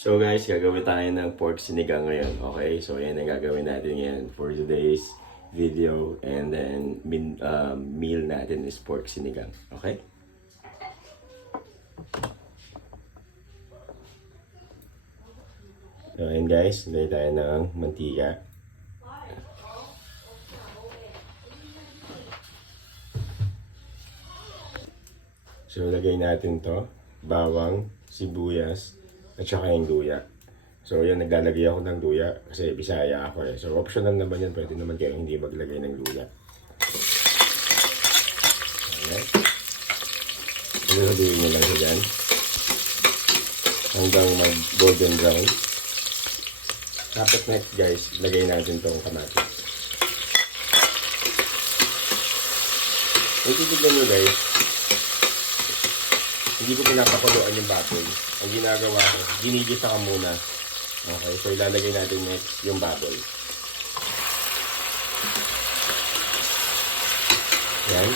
So guys, gagawin tayo ng pork sinigang ngayon. Okay? So yan ang gagawin natin ngayon for today's video. And then meal natin is pork sinigang. Okay? So ayan guys, lagay tayo ng mantika. So lagay natin to, bawang, sibuyas, at saka yung luya. So yan, naglalagay ako ng luya kasi Bisaya ako eh. So optional naman yan, pwede naman kayo hindi maglagay ng luya. Ayan. Saluhin nyo lang siya dyan. Hanggang mag golden brown. Tapos next guys, lagay natin tong kamatis. Kung titignan nyo guys, hindi ko pinapakuluan yung baboy. Ang ginagawa ko, ginigisa ka muna. Okay, so ilalagay natin next yung baboy. Yan.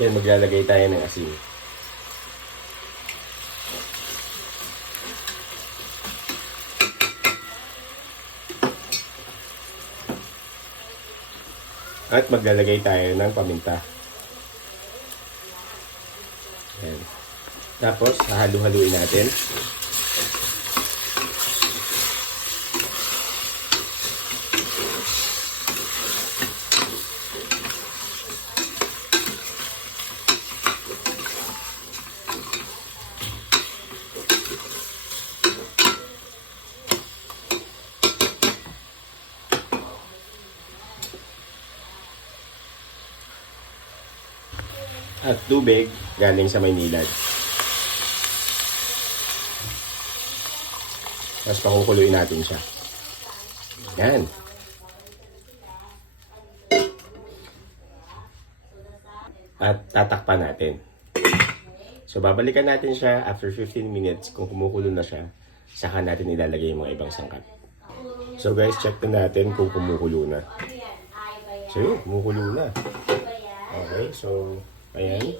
Yan, maglalagay tayo ng asin. At maglalagay tayo ng paminta. Ayan. Tapos, hahalu-haluin natin. At tubig galing sa Maynilad. Tapos pakukuluin natin siya. Yan. At tatakpan natin. So babalikan natin siya after 15 minutes. Kung kumukulo na siya, saka natin ilalagay yung mga ibang sangkap. So guys, check na natin kung kumukulo na. So yun, kumukulo na. Okay, so ayan.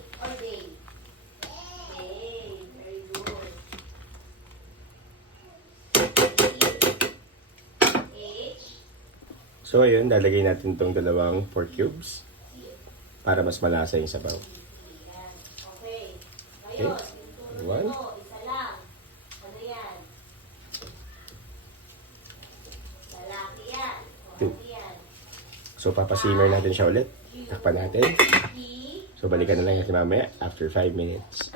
So ayun, lalagay natin itong dalawang pork cubes para mas malasa yung sabaw. Okay. 1. 2. So papasimmer natin siya ulit. Takpan natin. So balikan na lang natin mamaya after 5 minutes.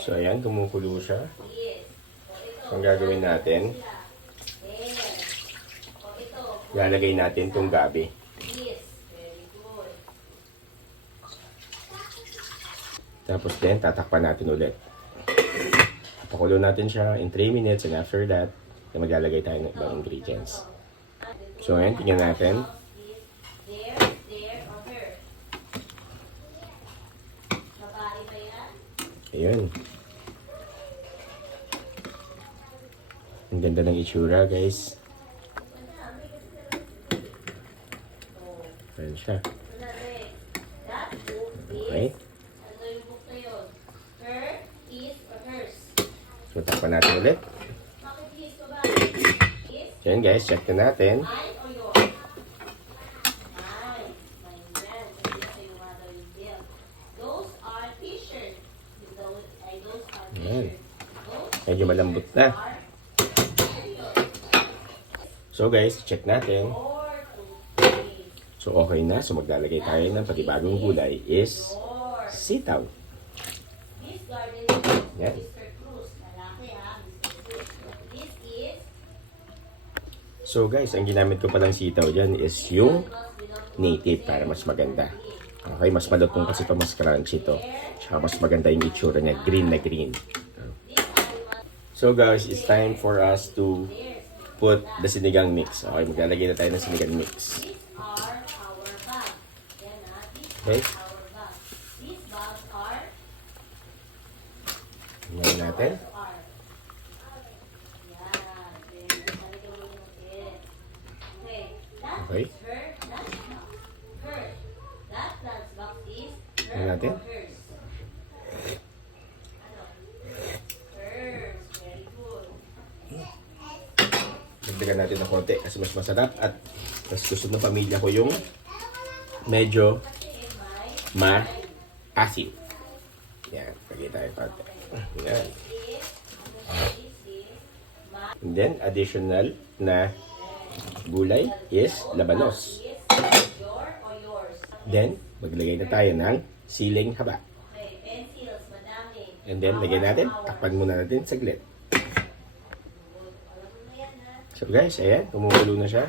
So ayan, kumukulo siya. So ang gagawin natin, lalagay natin itong gabi. Tapos din, tatakpan natin ulit. Pakulo natin siya in 3 minutes and after that, maglalagay tayo ng ibang ingredients. So ayan, tingnan natin. Ayun. Ang ganda ng itsura, guys. Ayan siya. Okay. So, takpan natin ulit. Ayan, guys. Check na natin. Ayan. Medyo malambot na. So guys, check natin. So okay na. So maglalagay tayo ng patibagong gulay is sitaw. Yan. So guys, ang ginamit ko palang sitaw dyan is yung native para mas maganda. Okay, mas malutong kasi pa mas crunchy to. Tsaka mas maganda yung itsura niya, green na green. So guys, it's time for us to put the sinigang mix. Okay, maglalagay na tayo ng sinigang mix. Okay. Ngayon natin. Okay. Ngayon natin. Dagdagan natin ng konti kasi mas masarap at mas gusto ng pamilya ko yung medyo ma-asim. Yan, pagay tayo konti. Yan. And then, additional na gulay is labanos. Then, maglagay na tayo ng siling haba. And then, lagyan natin. Takpan muna natin saglit. So guys, ayan. Kumukulo na siya.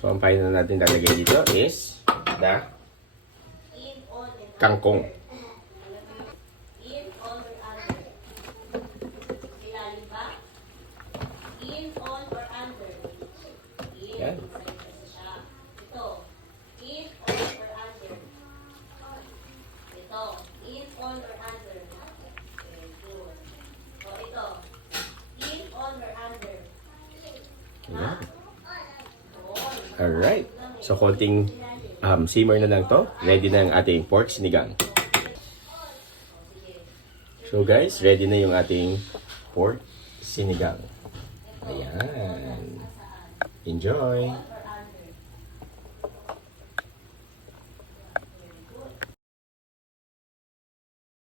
So, ang final na natin lalagay dito is na kangkong. Yan. Yan. Alright. So, konting simmer na lang to. Ready na ang ating pork sinigang. So guys, ready na yung ating pork sinigang. Ayan. Enjoy!